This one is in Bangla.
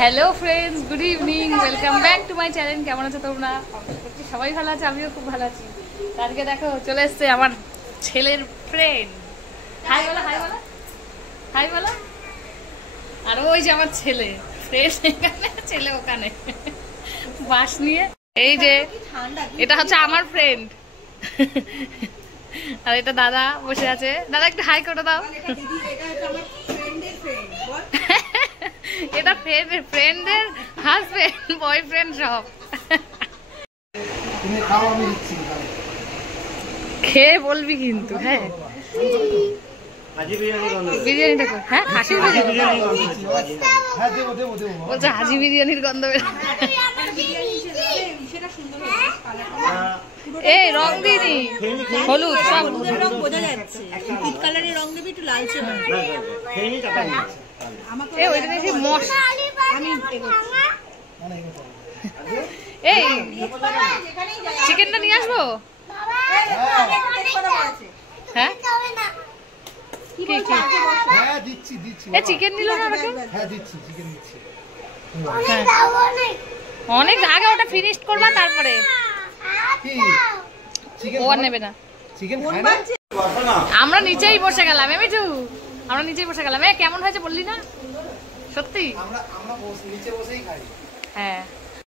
Hello friends, good evening, welcome back to my channel. কেমন আছো তোমরা? সবাই ভালো আছে, আমিও খুব ভালো আছি। আজকে দেখো চলে এসছে আমার ছেলের ফ্রেন্ড। হাই বলো, হাই বলো, হাই বলো। আর ওই যে আমার ছেলে ফ্রেন্ড, এখানে ছেলে ওখানে বাস নিয়ে। এই যে এটা হচ্ছে আমার ফ্রেন্ড, আর এটা দাদা বসে আছে। দাদা একটু হাই করে দাও। এটা ফ্রেন্ডের হাজবেন্ড, বয়ফ্রেন্ড সব। খেয়ে বলবি কিন্তু। হ্যাঁ, বিরিয়ানি দেখো। হ্যাঁ, খাসির বিরিয়ানি বলছে, হাজি বিরিয়ানির গন্ধ বের। এই রং দিদি, হলুদ সব রং বোঝা যাচ্ছে। পিঙ্ক কালারের রং দিবি, একটু লালচে হয়। এই চিকেনটা নিয়ে আসবো। হ্যাঁ, চিকেন নিল না? অনেক আগে ওটা ফিনিশ করবা, তারপরে ও আর নেবে না। আমরা নিচেই বসে গেলাম। এমিটু, আমরা নিচেই বসে গেলাম। কেমন হয়েছে বললি না? সত্যি আমরা নিচে বসেই খাই। হ্যাঁ,